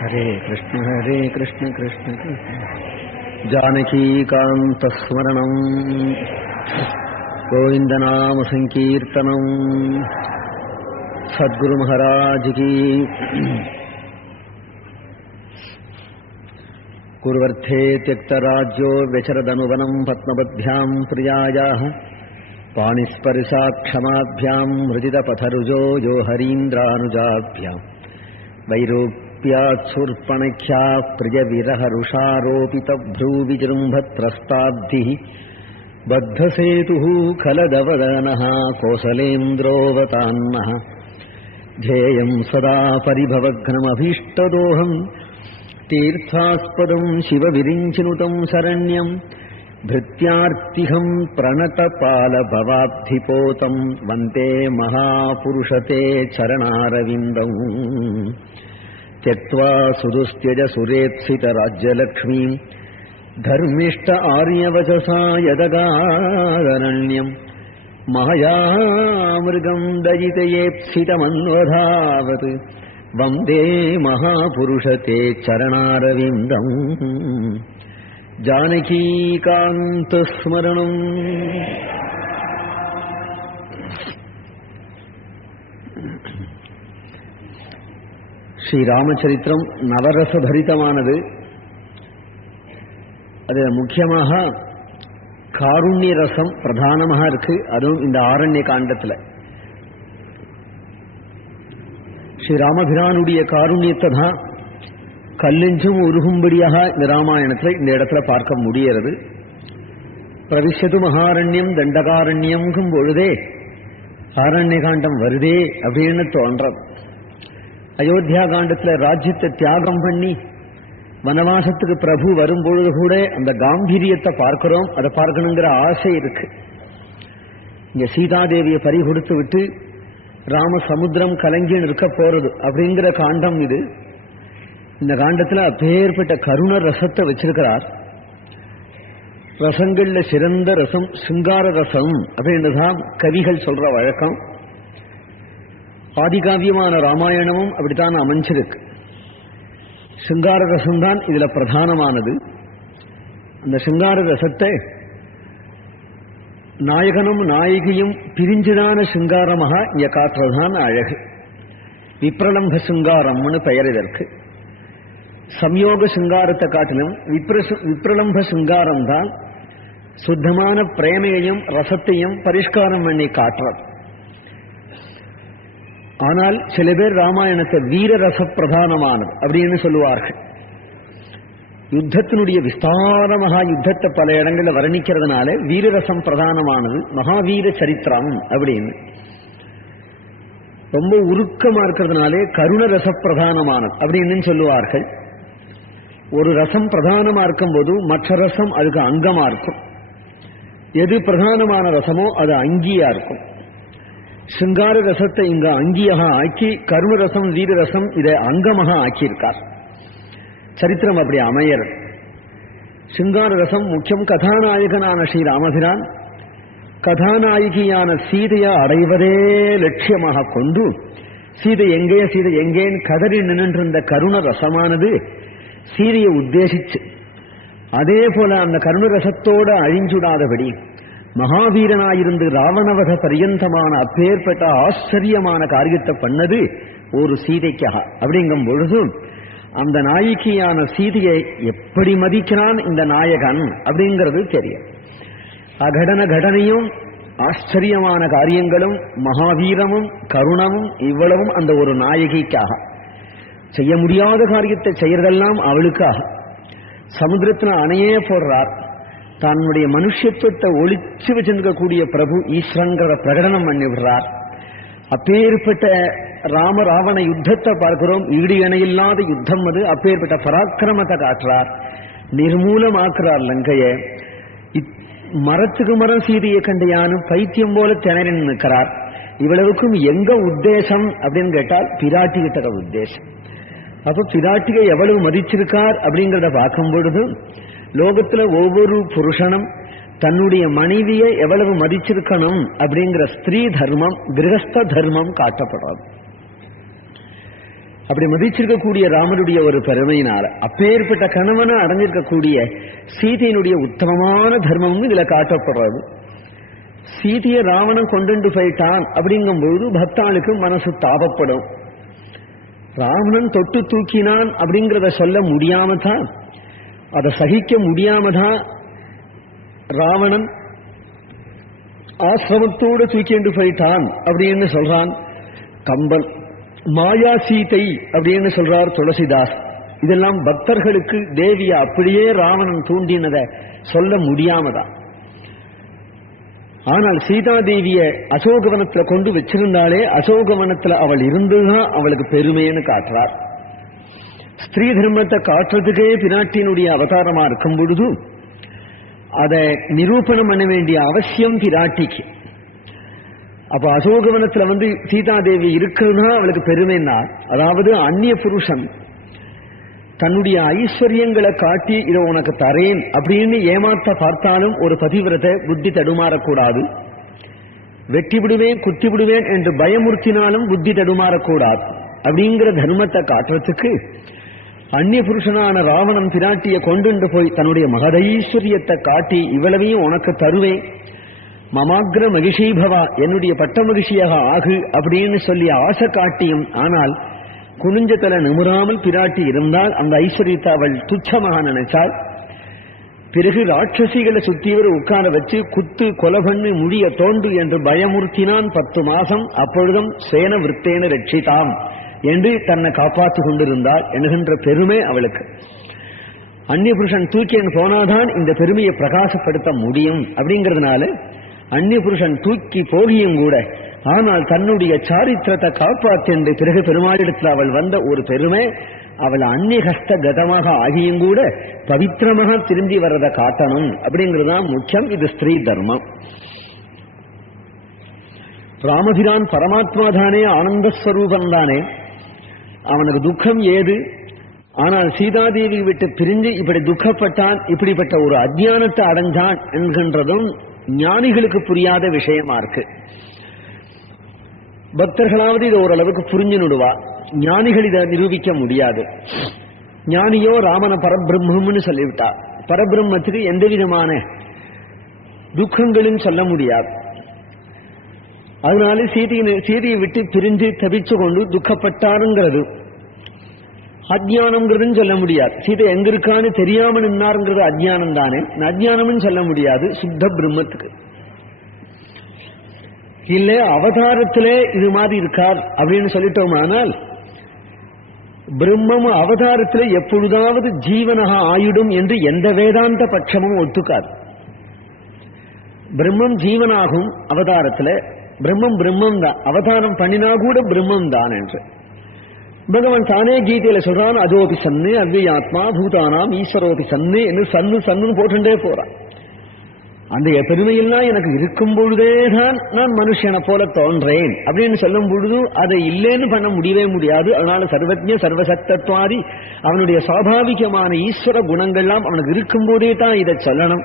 हरे कृष्ण कृष्ण कृष्ण जानकीकान्तस्मरणं गोविंदनाम संकीर्तनं सद्गुरु महाराज की कुर्वर्थे त्यक्तराज्यो व्यचरदनुवनं पद्मपद्भ्यां प्रियायाः पाणिस्पर्शाक्षमाभ्यां हृदितपथरुजो यो हरीन्द्रानुजाभ्यां वैरोप्यात्सुर्पणख्या प्रियविरहरुषारोपितभ्रूविजृम्भत्रस्ताब्धिः बद्धसेतुः खलदवदनः कोसलेन्द्रोऽवतान्नः ध्येयं सदा परिभवघ्नमभीष्टदोहं तीर्थास्पदं शिवविरिञ्चिनुतं शरण्यं भृत्यार्तिहं प्रणतपालभवाब्धिपोतं वन्दे महापुरुषते चरणारविन्दम् त्यक्त्वा सुदुस्त्यज सुरेप्सितराज्यलक्ष्मीं धर्मिष्ठ आर्यवचसा यदगादरण्यं मायामृगं दयितयेप्सितमन्वधावत् वन्दे महापुरुषते चरणारविन्दम् जानकीकान्तस्मरणम् ஸ்ரீராமச்சரித்திரம் நவரசபரிதமானது. அது முக்கியமாக காருண்ய ரசம் பிரதானமாக இருக்கு. அதுவும் இந்த ஆரண்ய காண்டத்தில் ஸ்ரீராமபிரானுடைய காருண்யத்தை தான் கல்லெஞ்சும் உருகும்படியாக இந்த ராமாயணத்தில் இந்த இடத்துல பார்க்க முடிகிறது. பிரவிஷ்யது மகாரண்யம் தண்டகாரண்யம்கும் பொழுதே ஆரண்ய காண்டம் வருதே அப்படின்னு தோன்றது. அயோத்தியா காண்டத்தில் ராஜ்யத்தை தியாகம் பண்ணி வனவாசத்துக்கு பிரபு வரும்பொழுது கூட அந்த காம்பீரியத்தை பார்க்கிறோம். அதை பார்க்கணுங்கிற ஆசை இருக்கு. இங்க சீதாதேவியை பறி கொடுத்து விட்டு ராம சமுத்திரம் கலங்கி இருக்க போறது அப்படிங்கிற காண்டம் இது. இந்த காண்டத்தில் அப்பேற்பட்ட கருண ரசத்தை வச்சிருக்கிறார். ரசங்கள்ல சிறந்த ரசம் சிங்கார ரசம் அப்படின்றதான் கவிகள் சொல்ற வழக்கம். ஆதிகாவியமான ராமாயணமும் அப்படித்தான் அமைஞ்சிருக்கு. சிங்கார ரசம்தான் இதுல பிரதானமானது. அந்த சிங்கார ரசத்தை நாயகனும் நாயகியும் பிரிஞ்சுதான சிங்காரமாக இங்க காட்டுறதுதான் அழகு. விப்ரலம்ப சிங்காரம்னு பெயர் இதற்கு. சம்யோக சிங்காரத்தை காட்டிலும் விப்ரலம்ப சிங்காரம் தான் சுத்தமான பிரேமையையும் ரசத்தையும் பரிஷ்காரம் பண்ணி காட்டுறது. ஆனால் சில பேர் ராமாயணத்தை வீரரச பிரதானமானது அப்படின்னு சொல்லுவார்கள். யுத்தத்தினுடைய விஸ்தாரமாக யுத்தத்தை பல இடங்களில் வர்ணிக்கிறதுனால வீரரசம் பிரதானமானது மகாவீர சரித்திரம் அப்படின்னு. ரொம்ப உருக்கமா இருக்கிறதுனாலே கருண ரச பிரதானமானது அப்படின்னு சொல்லுவார்கள். ஒரு ரசம் பிரதானமா இருக்கும் போது மற்ற ரசம் அதுக்கு அங்கமா இருக்கும். எது பிரதானமான ரசமோ அது அங்கியா இருக்கும். சிங்கார ரசத்தை இங்க அங்கியாக ஆக்கி கருண ரசம் வீரரசம் இதை அங்கமாக ஆக்கியிருக்கார். சரித்திரம் அப்படி அமையறது. சிங்கார ரசம் முக்கியம். கதாநாயகனான ஸ்ரீராமபிரான் கதாநாயகியான சீதையை அடைவதே லட்சியமாக கொண்டு சீதை எங்கே சீதை எங்கேன்னு கதறி நின்றிருந்த கருண ரசமானது சீதையை உத்தேசிச்சு அதே போல அந்த கருண ரசத்தோட அழிஞ்சுடாதபடி மகாவீரனாயிருந்து ராவணவத பரியந்தமான அப்பேற்பட்ட ஆச்சரியமான காரியத்தை பண்ணது ஒரு சீதைக்காக. அப்படிங்கும் பொழுது அந்த நாயகியான சீதையை எப்படி மதிக்கிறான் இந்த நாயகன் அப்படிங்கிறது தெரியும். அகடன கடனையும் ஆச்சரியமான காரியங்களும் மகாவீரமும் கருணமும் இவ்வளவும் அந்த ஒரு நாயகிக்காக. செய்ய முடியாத காரியத்தை செய்யறதெல்லாம் அவளுக்காக. சமுத்திரத்துல அணையே போடுறார். தன்னுடைய மனுஷத்துவத்தை ஒளிச்சு வச்சிருக்கக்கூடிய பிரபு ஈஸ்வரங்கிற பிரகடனம் பண்ணி விடுறார். அப்பேற்பட்ட ராம ராவண யுத்தத்தை பார்க்கிறோம். ஈடு இணையில்லாத யுத்தம் அது. அப்பேற்பட்ட பராக்கிரமத்தை காட்டுறார். நிர்மூலமாக்குறார் லங்கையை. மரத்துக்கு மரம் சீதையை கண்டையானு பைத்தியம் போல திணறி நிற்கிறார். இவ்வளவுக்கும் எங்க உத்தேசம் அப்படின்னு கேட்டால் பிராட்டி கிட்ட உத்தேசம். அப்ப பிராட்டியை எவ்வளவு மதிச்சிருக்கார் அப்படிங்கிறத பார்க்கும் பொழுது லோகத்துல ஒவ்வொரு புருஷனும் தன்னுடைய மனைவியை எவ்வளவு மதிச்சிருக்கணும் அப்படிங்கிற ஸ்திரீ தர்மம் கிரகஸ்த தர்மம் காட்டப்படாது. அப்படி மதிச்சிருக்கக்கூடிய ராமனுடைய ஒரு பெருமையினால அப்பேற்பட்ட கணவனை அடைஞ்சிருக்கக்கூடிய சீதையினுடைய உத்தமமான தர்மமும் இதுல காட்டப்படுறது. சீதையை ராவணன் கொண்டு போயிட்டான் அப்படிங்கும்போது பக்தாளுக்கு மனசு தாபப்படும். ராவணன் தொட்டு தூக்கினான் அப்படிங்கிறத சொல்ல முடியாம தான், அதை சகிக்க முடியாம தான் ராவணன் ஆசிரமத்தோடு தூக்கிண்டு போயிட்டான் அப்படின்னு சொல்றான் கம்பன். மாயா சீதை அப்படின்னு சொல்றார் துளசிதாஸ். இதெல்லாம் பக்தர்களுக்கு தேவியை அப்படியே ராவணன் தூண்டினதை சொல்ல முடியாமதான். ஆனால் சீதாதேவிய அசோகவனத்துல கொண்டு வச்சிருந்தாலே அசோகவனத்துல அவள் இருந்துதான் அவளுக்கு பெருமைன்னு காட்டுறார். ஸ்திரீ தர்மத்தை காட்டுறதுக்கே பிராட்டியினுடைய அவதாரமா இருக்கும் பொழுது அதை நிரூபணம் பண்ண வேண்டிய அவசியம் பிராட்டிக்கு. அப்ப அசோகவனத்துல சீதாதேவி இருக்கிறதுனா அவளுக்கு பெருமைன்னா, அதாவது அந்நிய புருஷன் தன்னுடைய ஐஸ்வர்யங்களை காட்டி இதை உனக்கு தரேன் அப்படின்னு ஏமாத்த பார்த்தாலும் ஒரு பதிவிரத்தை புத்தி தடுமாறக்கூடாது. வெட்டி விடுவேன் குத்தி விடுவேன் என்று பயமுறுத்தினாலும் புத்தி தடுமாறக்கூடாது. அப்படிங்கிற தர்மத்தை காட்டுறதுக்கு அந்நிய புருஷனான ராவணன் பிராட்டியை கொண்டு போய் தன்னுடைய மகதைஸ்வரியத்தை காட்டி இவ்வளவையும் உனக்கு தருவேன், மமாக்ர மகிஷீபவா என்னுடைய பட்ட மகிழ்ச்சியாக ஆகு அப்படின்னு சொல்லி ஆசை காட்டியும் ஆனால் குனிஞ்ச தலை நிமிராமல் பிராட்டி இருந்தால் அந்த ஐஸ்வர்யத்தை அவள் துச்சமாக நினைச்சாள். பிறகு ராட்சசிகளை சுத்தியவர் உட்கார வச்சு குத்து கொலை பண்ணி முடிய தோன்று என்று பயமுறுத்தினான் 10 மாசம். அப்பொழுதும் சேன விருத்தேன ரட்சிதாம் என்று தன்னை காப்பாற்றிக் கொண்டிருந்தாள் என்கின்ற பெருமை அவளுக்கு. அந்நிய புருஷன் தூக்கின்னு போனாதான் இந்த பெருமையை பிரகாசப்படுத்த முடியும். அப்படிங்கிறதுனால அந்நிய புருஷன் தூக்கி போகியும் கூட ஆனால் தன்னுடைய சாரித்திரத்தை காப்பாற்றி பிறகு பெருமாளிடத்தில் அவள் வந்த ஒரு பெருமை. அவள் அந்நிய ஹஸ்த கதமாக ஆகியும் கூட பவித்திரமாக திரும்பி வர்றதை காட்டணும் அப்படிங்கிறதுதான் முக்கியம். இது ஸ்திரீ தர்மம். ராமபிரான் பரமாத்மா தானே, ஆனந்த ஸ்வரூபம் தானே, அவனுக்கு துக்கம் ஏது? ஆனால் சீதாதேவி விட்டு பிரிஞ்சு இப்படி துக்கப்பட்டான், இப்படிப்பட்ட ஒரு அஜ்ஞானத்தை அடைஞ்சான் என்கின்றதும் ஞானிகளுக்கு புரியாத விஷயமா இருக்கு. பக்தர்களாவது இதை ஓரளவுக்கு புரிஞ்சுடுவா, ஞானிகள் இதை நிரூபிக்க முடியாது. ஞானியோ ராமன பரபிரம்மன்னு சொல்லிவிட்டா, பரபிரம்மத்துக்கு எந்த விதமான துக்கங்களும் சொல்ல முடியாது. அதனால சீதையை விட்டு பிரிஞ்சு தவிச்சு கொண்டு துக்கப்பட்டாருங்கிறது அஜ்ஞானம்ங்கிறதுன்னு சொல்ல முடியாது. சீதை எங்க இருக்கான்னு தெரியாம நின்னாருங்கிறது அஜ்ஞானம் தானே, அஜ்ஞானம்னு சொல்ல முடியாது சுத்த பிரம்மத்துக்கு. இல்ல அவதாரத்திலே இது மாதிரி இருக்கார் அப்படின்னு சொல்லிட்டோமானால் பிரம்மம் அவதாரத்திலே எப்பொழுதாவது ஜீவனக ஆயுடும் என்று எந்த வேதாந்த பட்சமும் ஒத்துக்காது. பிரம்மம் ஜீவனாகும் அவதாரத்துல, பிரம்மம் பிரம்மம் தான், அவதாரம் பண்ணினா கூட பிரம்மம் தான் என்று பகவான் தானே கீதையில சொல்றான். அதோபி சன்னு அவ்வியாத்மா பூதானாம் ஈஸ்வரோபி சன்னு என்று சன்னு போட்டுட்டே போறான். அந்த பெருமையெல்லாம் எனக்கு இருக்கும் பொழுதேதான் நான் மனுஷனை போல தோன்றேன் அப்படின்னு சொல்லும் பொழுது அதை இல்லைன்னு பண்ண முடியவே முடியாது. அதனால சர்வஜ சர்வசக்தத்வாதி அவனுடைய சுவாபாவிகமான ஈஸ்வர குணங்கள்லாம் அவனுக்கு இருக்கும் போதே தான் இதை சொல்லணும்.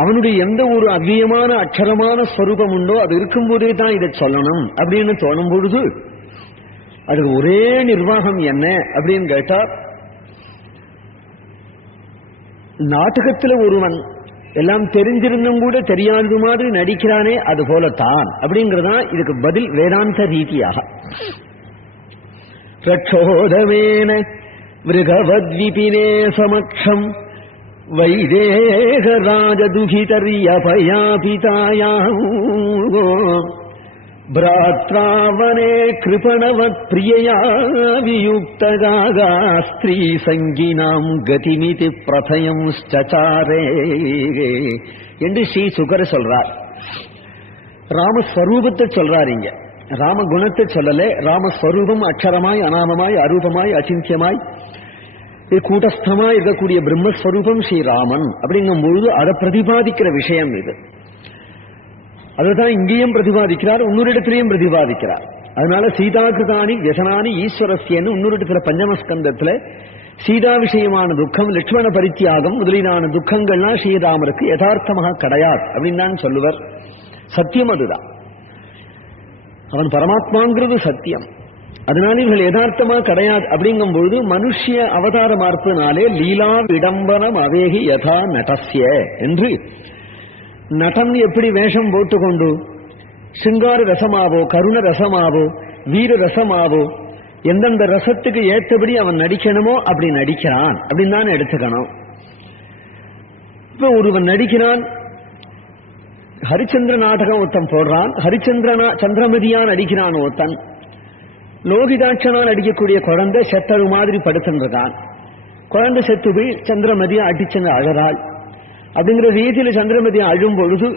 அவனுடைய எந்த ஒரு அவ்வியமான அக்ஷரமான ஸ்வரூபம் உண்டோ அது இருக்கும் போதே தான் இதை சொல்லணும் அப்படின்னு தோணும் பொழுது அதுக்கு ஒரே நிர்வாகம் என்ன அப்படின்னு கேட்டா, நாடகத்தில் ஒருவன் எல்லாம் தெரிஞ்சிருந்தும் கூட தெரியாதது மாதிரி நடிக்கிறானே அது போலத்தான் அப்படிங்கறதான் இதுக்கு பதில் வேதாந்த ரீதியாக. ரட்சோதமேன மிருகவத்விபினே சமக்ஷம் வைதேக ராஜதுகிதர்யபயாபிதாயாம் பிராத்ராவனே கிருபணவத் பிரியயா வியுக்தகாகா ஸ்திரீ சங்கினாம் கதிமிதி பிரதயம் சச்சாரே என்று ஸ்ரீ சுகர் சொல்றார். ராமஸ்வரூபத்தை சொல்றார். இங்க ராமகுணத்தை சொல்லல, ராமஸ்வரூபம் அக்ஷரமாய் அநாமமாய் அரூபமாய் அச்சிந்தியமாய் கூட்டஸ்தமாய் இருக்கக்கூடிய பிரம்மஸ்வரூபம் ஸ்ரீராமன் அப்படிங்கும் பொழுது அதை பிரதிபாதிக்கிற விஷயம் இது. அதுதான் இங்கேயும் பிரதிபாதிக்கிறார், இன்னொரு இடத்திலையும் பிரதிபாதிக்கிறார். அதனால சீதாகிருதானி வியசனானி ஈஸ்வரஸ்யன்னு இன்னொரு இடத்துல பஞ்சமஸ்கந்தத்துல சீதா விஷயமான துக்கம் லட்சுமண பரித்தியாகம் முதலீதான துக்கங்கள்லாம் ஸ்ரீராமருக்கு யதார்த்தமாக கிடையாது அப்படின்னு தான் சொல்லுவர். சத்தியம் அதுதான். அவன் பரமாத்மாங்கிறது சத்தியம். அதனால இவர்கள் யதார்த்தமா கிடையாது. அப்படிங்கும் பொழுது மனுஷிய அவதார மார்பினாலே லீலா விடம்பனம் அவேகி யதா நடஸ்ய என்று நடன் எப்படி வேஷம் போட்டுக்கொண்டு சிங்கார ரசமாவோ கருண ரசமாவோ வீர ரசமாவோ எந்தெந்த ரசத்துக்கு ஏற்றபடி அவன் நடிக்கணுமோ அப்படி நடிக்கிறான் அப்படின்னு தான் எடுத்துக்கணும். இப்ப ஒருவன் நடிக்கிறான், ஹரிச்சந்திர நாடகம் ஒருத்தன் போடுறான், சந்திரமதியா நடிக்கிறான் ஒருத்தன், லோகிதாட்சனா நடிக்கக்கூடிய குழந்தை செத்தது மாதிரி படுத்துருக்கான், குழந்தை செத்து போய் சந்திரமதியா அடிச்சுன்னு அழறாள். அப்படிங்கிற ரீதியில சந்திரமதியா அழும் பொழுது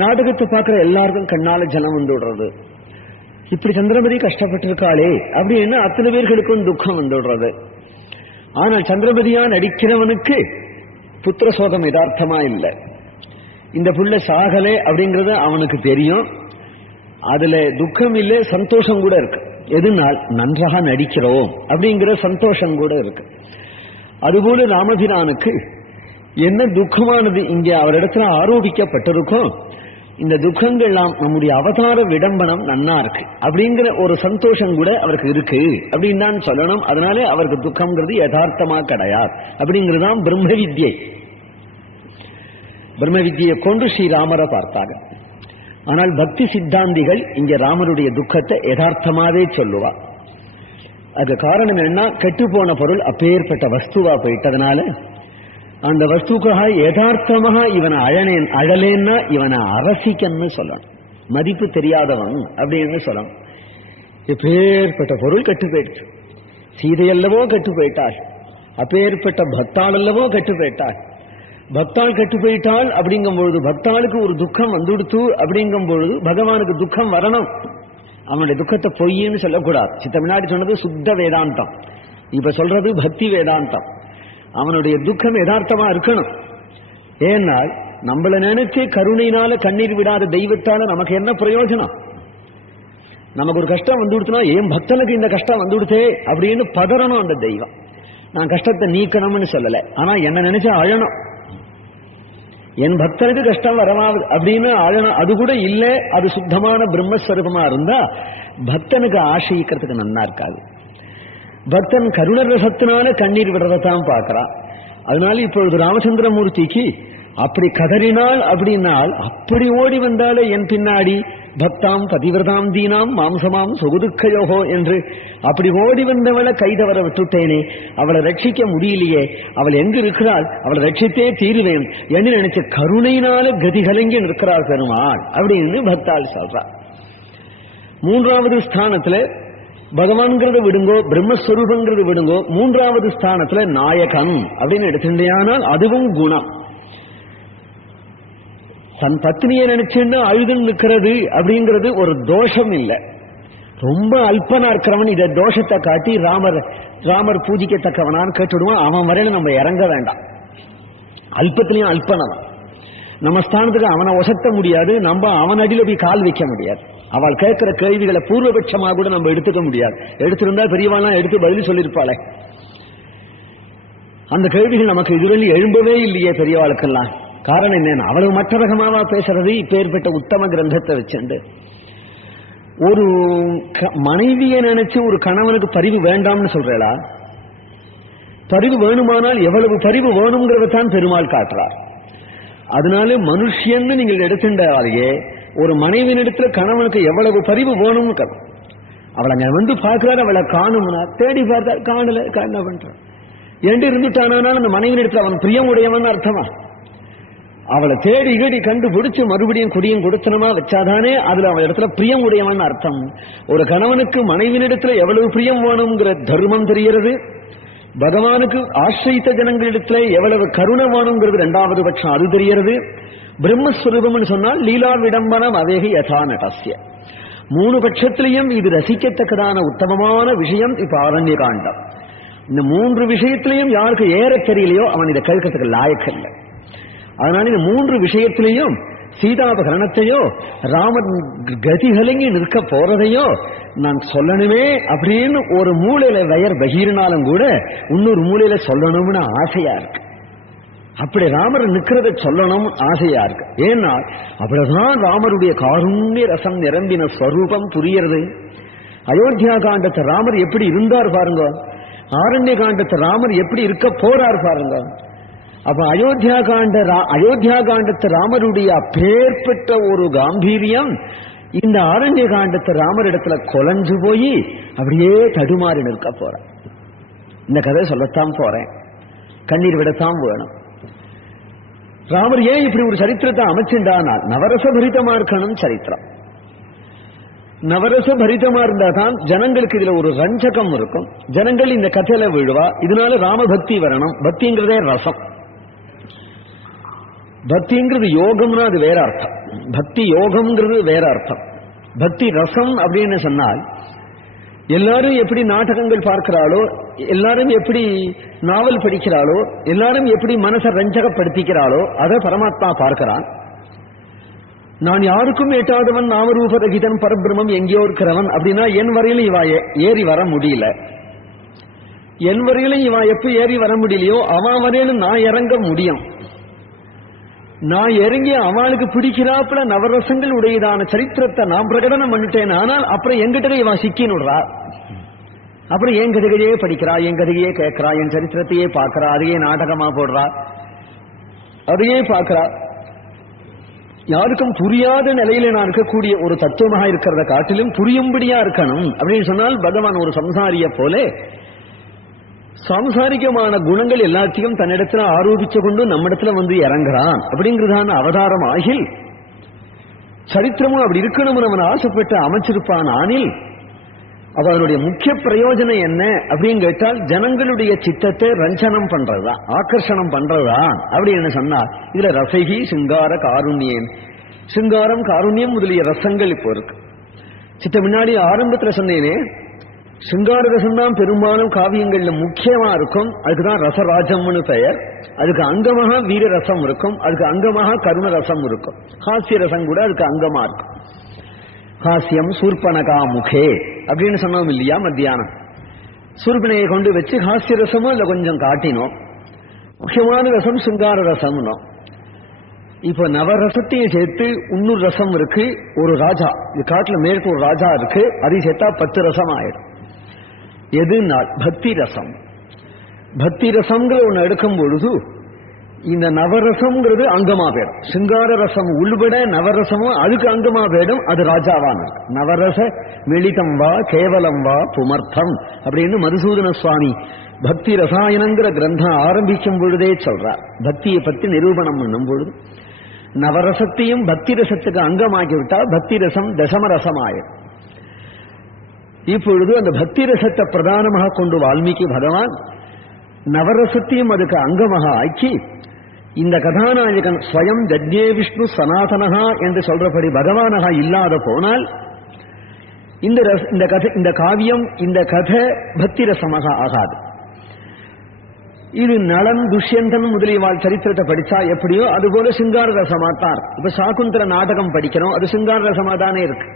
நாடகத்தை பார்க்கிற எல்லாருக்கும் கண்ணால ஜலம் வந்து விடுறது. இப்படி சந்திரமதி கஷ்டப்பட்டிருக்காளே அப்படின்னு அத்தனை பேர்களுக்கும் துக்கம் வந்து விடுறது. ஆனால் சந்திரமதியா நடிக்கிறவனுக்கு புத்திர சோகம் யதார்த்தமா இல்லை. இந்த புள்ள சாகலே அப்படிங்கறது அவனுக்கு தெரியும். அதுல துக்கம் இல்லை, சந்தோஷம் கூட இருக்கு. எதுனால் நன்றாக நடிக்கிறோம் அப்படிங்கிற சந்தோஷம் கூட இருக்கு. அதுபோல ராமபிரானுக்கு என்ன துக்கமானது இங்கே அவரிடத்துல ஆரோபிக்கப்பட்டிருக்கும், இந்த துக்கங்கள்லாம் நம்முடைய அவதார விடம்பனம் நன்னா இருக்கு அப்படிங்கிற ஒரு சந்தோஷம் கூட அவருக்கு இருக்கு அப்படின்னு தான் சொல்லணும். அதனாலே அவருக்கு துக்கம்ங்கிறது யதார்த்தமா கிடையாது. அப்படிங்கிறதுதான் பிரம்ம வித்யை. பிரம்ம வித்தியை கொண்டு ஸ்ரீராமரை பார்த்தாங்க. ஆனால் பக்தி சித்தாந்திகள் இங்க ராமருடைய துக்கத்தை யதார்த்தமாவே சொல்லுவா. அதுக்கு காரணம் என்ன, கெட்டுப்போன பொருள் அப்பேற்பட்ட வஸ்துவா போயிட்டதுனால அந்த வஸ்துக்காக யதார்த்தமாக இவனை அழலேன்னா இவனை அரசிக்கன்னு சொல்லணும், மதிப்பு தெரியாதவன் அப்படின்னு சொல்லணும். எப்பேற்பட்ட பொருள் கெட்டு போயிடுச்சு, சீதையல்லவோ கெட்டு போயிட்டாள், அப்பேற்பட்ட பக்தாள் அல்லவோ கெட்டு போயிட்டாள். பக்தாள் கெட்டு போயிட்டாள் அப்படிங்கும் பொழுது பக்தாளுக்கு ஒரு துக்கம் வந்துடுத்து அப்படிங்கும் பொழுது பகவானுக்கு துக்கம் வரணும். அவனுடைய துக்கத்தை பொய்ன்னு சொல்லக்கூடாது. சித்த முன்னாடி சொன்னது சுத்த வேதாந்தம், இப்ப சொல்றது பக்தி வேதாந்தம். அவனுடைய துக்கம் யதார்த்தமா இருக்கணும். ஏன்னால் நம்மளை நினைச்சு கருணையினால கண்ணீர் விடாத தெய்வத்தால நமக்கு என்ன பிரயோஜனம்? நமக்கு ஒரு கஷ்டம் வந்து கொடுத்தனா என் பக்தனுக்கு இந்த கஷ்டம் வந்து கொடுத்தே அப்படின்னு பதறணும் அந்த தெய்வம். நான் கஷ்டத்தை நீக்கணும்னு சொல்லல, ஆனா என்ன நினைச்சா அழணும். என் பக்தனுக்கு கஷ்டம் வரமாவது அப்படின்னு அழணும். அது கூட இல்ல, அது சுத்தமான பிரம்மஸ்வரூபமா இருந்தா பக்தனுக்கு ஆசைக்கிறதுக்கு நன்னா இருக்காது. பக்தன் கருணர் ரசத்தினால கண்ணீர் விடுறதான் பார்க்கிறான். அதனால இப்பொழுது ராமச்சந்திரமூர்த்திக்கு அப்படி கதறினாள் அப்படின்னால் அப்படி ஓடி வந்தாலே என் பின்னாடி பக்தாம் பதிவிரதாம் தீனாம் மாம்சமாம் சுகுதுக்கையோகோ என்று அப்படி ஓடி வந்தவளை கைதவர விட்டுட்டேனே, அவளை ரட்சிக்க முடியலையே, அவள் எங்கு இருக்கிறாள், அவளை ரட்சித்தே தீருவேன் என்று நினைச்ச கருணையினால கதி கலங்கி நிற்கிறாள் பெருமாள் அப்படின்னு பக்தாள் சொல்றார். மூன்றாவது ஸ்தானத்துல பகவான்கிறத விடுங்கோ, பிரம்மஸ்வரூபங்கிறது விடுங்கோ, மூன்றாவது ஸ்தானத்துல நாயகன் அப்படின்னு எடுத்துட்டேனால் அதுவும் குணம். தன் பத்னியை நினைச்சுன்னா அழுதுன்னு நிற்கிறது அப்படிங்கிறது ஒரு தோஷம் இல்லை. ரொம்ப அல்பனா இருக்கிறவன் இதை தோஷத்தை காட்டி ராமர் பூஜிக்கத்தக்கவனான்னு கேட்டுடுவான். அவன் வரையில நம்ம இறங்க வேண்டாம். அல்பத்திலையும் அல்பனவன், நம்ம ஸ்தானத்துக்கு அவனை ஒசத்த முடியாது, நம்ம அவன் அடியில போய் கால் வைக்க முடியாது. அவள் கேட்கிற கேள்விகளை பூர்வபட்சமாக கூட நம்ம எடுத்துக்க முடியாது. எடுத்திருந்தா பெரியவாள்லாம் எடுத்து பதில் சொல்லியிருப்பாளே. அந்த கேள்விகள் நமக்கு இதுவரை எழும்பவே இல்லையே பெரியவாளுக்கெல்லாம். காரணம் என்னன்னா அவ்வளவு மற்ற ரகமாவா பேசுறது. இப்பேற்பட்ட உத்தம கிரந்தத்தை வச்சுண்டு ஒரு மனைவியை நினைச்சு ஒரு கணவனுக்கு பரிவு வேண்டாம்னு சொல்றா. பரிவு வேணுமானால் எவ்வளவு பரிவு வேணுங்கிறதான் பெருமாள் காட்டுறார். அதனால மனுஷன்னு நீங்கள் எடுத்துட்டாலேயே ஒரு மனைவியினிடத்துல கணவனுக்கு எவ்வளவு பரிவு வேணும்னு அவளை அங்க வந்து பார்க்கிறார், அவளை காணும்னா தேடி பார்த்தா காணல, என்ன பண்ற என்று இருந்துட்டானால் அந்த மனைவியினிடத்துல அவன் பிரியம் உடையவன் அர்த்தமா? அவளை தேடி கேடி கண்டுபிடிச்சு மறுபடியும் குடியும் கொடுத்தனமா வச்சாதானே அதுல அவள் இடத்துல பிரியம் உடையவன் அர்த்தம். ஒரு கணவனுக்கு மனைவியினிடத்துல எவ்வளவு பிரியம் வேணுங்கிற தர்மம் தெரிகிறது. பகவானுக்கு ஆசிரித்த ஜனங்களிடத்துல எவ்வளவு கருணை வேணுங்கிறது இரண்டாவது பட்சம் அது தெரிகிறது. பிரம்மஸ்வரூபம் சொன்னால் லீலா விடம்பனம் அவேகி யதா நடஸ்ய. மூணு பட்சத்திலையும் இது ரசிக்கத்தக்கதான உத்தமமான விஷயம். இப்ப ஆரண்ய காண்டம். இந்த மூன்று விஷயத்திலையும் யாருக்கு ஏற தெரியலையோ அவன் இதை கேட்கறதுக்கு லாயக்கில்ல. அதனால இந்த மூன்று விஷயத்திலையும் சீதாபகரணத்தையோ ராமன் கதிகலங்கி நிற்க போறதையோ நான் சொல்லணுமே அப்படின்னு ஒரு மூலையில வயர் பகீர்னாலும் கூட இன்னொரு மூலையில சொல்லணும்னு ஆசையா இருக்கு. அப்படி ராமர் நிற்கிறத சொல்லணும் ஆசையா இருக்கு. ஏன்னா அப்படிதான் ராமருடைய காருண்ய ரசம் நிரம்பின ஸ்வரூபம் புரியறது. அயோத்தியா காண்டத்தை ராமர் எப்படி இருந்தார் பாருங்க, ஆரண்ய காண்டத்தை ராமர் எப்படி இருக்க போறார் பாருங்க. அப்ப அயோத்தியா காண்டத்தை ராமருடைய அப்பேற்பட்ட ஒரு காம்பீரியம் இந்த ஆரண்ய காண்டத்தை ராமர் இடத்துல கொலைஞ்சு போய் அப்படியே தடுமாறி நிற்க போறார். இந்த கதை சொல்லத்தான் போறேன், கண்ணீர் விடத்தான் வேணும். ராமர் ஏன் இப்படி ஒரு சரித்திரத்தை அமைச்சுண்டானால் நவரச பரிதமா இருக்கணும் சரித்திரம். நவரச பரிதமா இருந்தாதான் ஜனங்களுக்கு இதுல ஒரு ரஞ்சகம் இருக்கும், ஜனங்கள் இந்த கதையில விழுவா. இதனால ராமபக்தி வரணும். பக்திங்கிறதே ரசம். பக்திங்கிறது யோகம்னா அது வேற அர்த்தம், பக்தி யோகம்ங்கிறது வேற அர்த்தம். பக்தி ரசம் அப்படின்னு சொன்னால் எல்லாரும் எப்படி நாடகங்கள் பார்க்கிறாளோ, எல்லாரும் எப்படி நாவல் படிக்கிறாளோ, எல்லாரும் எப்படி மனசை ரஞ்சகப்படுத்திக்கிறாளோ அதை பரமாத்மா பார்க்கிறான். நான் யாருக்கும் எட்டாதவன் நாமரூபரகிதன் பரபிரமம் எங்கேயோ இருக்கிறவன் அப்படின்னா என் வரையிலும் இவா ஏறி வர முடியல. என் வரையிலும் இவா எப்ப ஏறி வர முடியலையோ அவன் வரையிலும் நான் இறங்க முடியும். நான் இறங்கி அவளுக்கு பிடிக்கிறாப்புல நவரசங்கள் உடையதான சரித்திரத்தை நான் பிரகடனம் பண்ணிட்டேன். ஆனால் அப்புறம் எங்கிட்ட இவா சிக்கினுடுறா. அப்புறம் என் கதைகையே படிக்கிறா, என் கதையே கேட்கிறா, என் சரித்திரத்தையே பார்க்கிறா, அதையே நாடகமா போடுறா, அதையே பார்க்கிறா. யாருக்கும் புரியாத நிலையில நான் இருக்கக்கூடிய ஒரு தத்துவமாக இருக்கிறத காட்டிலும் புரியும்படியா இருக்கணும் அப்படின்னு சொன்னால் பகவான் ஒரு சம்சாரிய போல சாம்சாரிகமான குணங்கள் எல்லாத்தையும் தன்னிடத்துல ஆரோபிச்சு கொண்டு நம்மிடத்துல வந்து இறங்குறான் அப்படிங்கிறதான அவதாரம் ஆகில் சரித்திரமும் அப்படி இருக்கணும்னு அவன் ஆசைப்பட்டு அமைச்சிருப்பான். ஆனில் அவனுடைய முக்கிய பிரயோஜனம் என்ன அப்படின்னு கேட்டால் ஜனங்களுடைய சித்தத்தை ரஞ்சனம் பண்றதுதான், ஆகர்ஷணம் பண்றதுதான் அப்படின்னு சொன்னா இதுல ரசகி சிங்கார காருண்யன், சிங்காரம் காருண்யம் முதலிய ரசங்கள் இப்போ இருக்கு. சித்த முன்னாடி ஆரம்பத்துல சொன்னேனே சிங்கார ரசம் தான் பெரும்பாலும் காவியங்கள்ல முக்கியமா இருக்கும். அதுக்குதான் ரசராஜம்னு பெயர். அதுக்கு அங்கமாக வீர ரசம் இருக்கும், அதுக்கு அங்கமாக கருண ரசம் இருக்கும், ஹாஸ்ய ரசம் கூட அதுக்கு அங்கமா இருக்கும். ஹாஸ்யம் சூர்பனகா முகே அப்படின்னு சொன்னோம் இல்லையா மத்தியானம். சூர்பனையை கொண்டு வச்சு ஹாஸ்ய ரசமும் அதுல கொஞ்சம் காட்டினோம். முக்கியமான ரசம் சிங்கார ரசம்னோம். இப்ப நவரசத்தையும் சேர்த்து இன்னொரு ரசம் இருக்கு. ஒரு ராஜா, இது காட்டுல மேற்கு ஒரு ராஜா இருக்கு, அதை சேர்த்தா 10 ரசம் ஆயிடும். எதுனா பக்தி ரசம். பக்தி ரசம்ங்கிற ஒண்ணு எடுக்கும் பொழுது இந்த நவரசம்ங்கிறது அங்கமா போயிடும். சிங்கார ரசம் உள்பட நவரசமும் அதுக்கு அங்கமா போயிடும். அது ராஜாவான நவரச மிளிதம் வா கேவலம் வா புமர்த்தம் அப்படின்னு மதுசூதன சுவாமி பக்தி ரசாயனங்கிற கிரந்தம் ஆரம்பிக்கும் பொழுதே சொல்றார். பக்தியை பத்தி நிரூபணம் பண்ணும் பொழுது நவரசத்தையும் பக்தி ரசத்துக்கு அங்கமாக்கிவிட்டா பக்தி ரசம் தசமரசம் ஆயிடும். இப்பொழுது அந்த பக்தி ரசத்தை பிரதானமாக கொண்டு வால்மீகி பகவான் நவரசத்தையும் அதுக்கு அங்கமாக ஆக்கி இந்த கதாநாயகன் ஸ்வயம் ஜஜ்ஞே விஷ்ணு சனாதனஹா என்று சொல்றபடி பகவானகா இல்லாத போனால் இந்த காவியம் இந்த கதை பக்தி ரசமாக ஆகாது. இது நளன் துஷ்யந்தன் முதலியவாள் சரித்திரத்தை படிச்சா எப்படியோ அதுபோல சிங்கார ரசமாத்தார். இப்ப சாகுந்தர நாடகம் படிக்கிறோம், அது சிங்கார ரசமாதானே இருக்கு.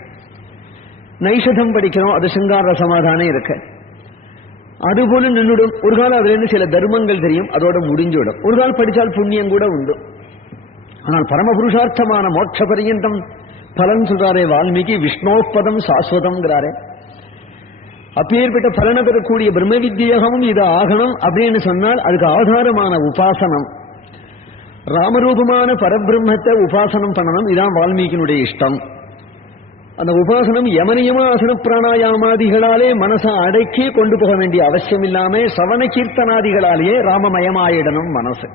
நைஷதம் படிக்கிறோம், அது சிங்கார ரசமாதானே இருக்கு. அதுபோல நின்றுடும். ஒரு காலம் அதுல இருந்து சில தர்மங்கள் தெரியும், அதோட முடிஞ்சுவிடும். ஒரு காலம் படிச்சால் புண்ணியம் கூட உண்டு. ஆனால் பரமபுருஷார்த்தமான மோட்ச பரியந்தம் பலன் சொல்றாரே வால்மீகி, விஷ்ணோபதம் சாஸ்வதம்ங்கிறாரே. அப்பேற்பட்ட பலனை பெறக்கூடிய பிரம்ம வித்யகமும் இது ஆகணும் அப்படின்னு சொன்னால் அதுக்கு ஆதாரமான உபாசனம், ராமரூபமான பரபிரம்மத்தை உபாசனம் பண்ணணும். இதான் வால்மீகியினுடைய இஷ்டம். அந்த உபாசனம் யமனியமாசன பிராணாயாமாதிகளாலே மனசை அடக்கி கொண்டு போக வேண்டிய அவசியம் இல்லாம சிரவண கீர்த்தனாதிகளாலேயே ராமமயமாயிடணும் மனசு.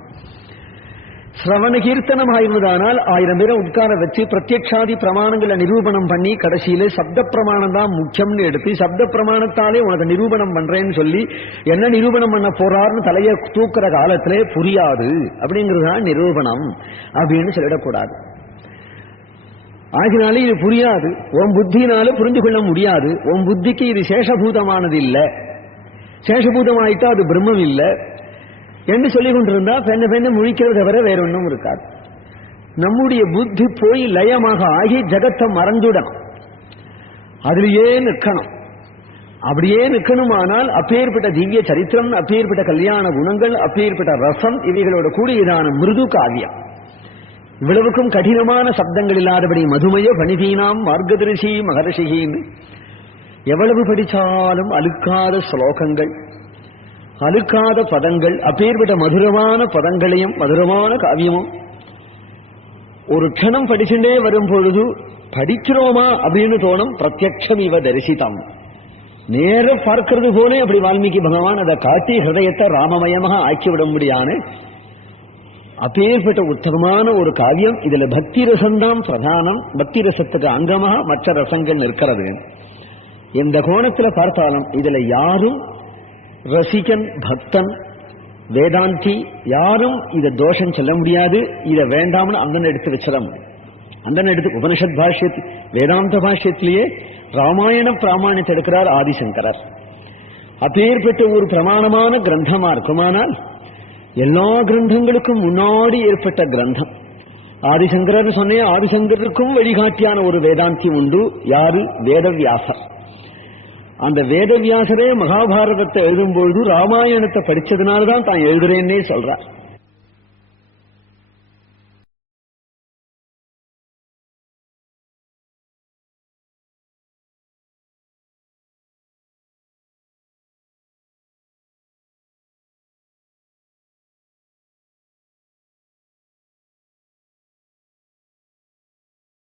சிரவண கீர்த்தனம் ஆயிருந்ததானால் 1000 பேரை உட்கார வச்சு பிரத்யக்ஷாதி பிரமாணங்களை நிரூபணம் பண்ணி கடைசியில சப்த பிரமாணம் தான் முக்கியம்னு எடுத்து சப்த பிரமாணத்தாலே உனக்கு நிரூபணம் பண்றேன்னு சொல்லி என்ன நிரூபணம் பண்ண போறாருன்னு தலையை தூக்குற காலத்திலே புரியாது அப்படிங்கிறதுதான் நிரூபணம் அப்படின்னு சொல்லிடக்கூடாது. ஆகினாலே இது புரியாது, உன் புத்தினால புரிந்து கொள்ள முடியாது. உன் புத்திக்கு இது சேஷபூதமானது இல்லை, சேஷபூதமாயிட்டா அது பிரம்மம் இல்லை என்று சொல்லிக் கொண்டிருந்தா பெண்ண முழிக்கிறத தவிர வேற ஒன்றும் இருக்காது. நம்முடைய புத்தி போய் லயமாக ஆகி ஜகத்தை மறந்துடணும், அதிலேயே நிற்கணும். அப்படியே நிற்கணுமானால் அப்பேற்பட்ட திவ்ய சரித்திரம், அப்பேற்பட்ட கல்யாண குணங்கள், அப்பேற்பட்ட ரசம் இவைகளோட கூடியதான மிருது காவியம். இவ்வளவுக்கும் கடினமான சப்தங்கள் இல்லாதபடி மதுமய பணிதீனாம் மார்கதரிசி மகர்ஷிகின்னு எவ்வளவு படிச்சாலும் அழுக்காத ஸ்லோகங்கள், அழுக்காத பதங்கள், அப்பேற்பட்ட மதுரமான பதங்களையும் மதுரமான காவியமும் ஒரு க்ஷணம் படிச்சுட்டே வரும் பொழுது படிக்கிறோமா அப்படின்னு தோணும். பிரத்யக்ஷம் இவ தரிசிதம், நேர பார்க்கிறது போலே அப்படி வால்மீகி பகவான் அதை காட்டி ஹிருதயத்தை ராமமயமாக ஆக்கிவிட முடியாது. அப்பேற்பட்ட உத்தமமான ஒரு காவியம். இதுல பக்தி ரசம்தான் பிரதானம். பக்தி ரசத்துக்கு அங்கமாக மற்ற ரசங்கள் இருக்கிறது. எந்த கோணத்துல பார்த்தாலும் இதுல யாரும் ரசிகன், பக்தன், வேதாந்தி யாரும் இதை தோஷம் சொல்ல முடியாது. இதை வேண்டாம்னு அந்த எடுத்து வச்சிட முடியும். அந்த எடுத்து உபனிஷத் பாஷ்யத்தில், வேதாந்த பாஷ்யத்திலேயே ராமாயண பிராமணியத்தை எடுக்கிறார் ஆதிசங்கரர். அப்பேற்பட்ட ஒரு பிரமாணமான கிரந்தமா இருக்குமானால் எல்லா கிரந்தங்களுக்கும் முன்னாடி ஏற்பட்ட கிரந்தம் ஆதிசங்கரர். சொன்னே ஆதிசங்கருக்கும் வழிகாட்டியான ஒரு வேதாந்தி உண்டு. யாரு? வேதவியாசர். அந்த வேதவியாசரே மகாபாரதத்தை எழுதும்பொழுது ராமாயணத்தை படிச்சதுனால்தான் தான் எழுதுறேன்னே சொல்றார்.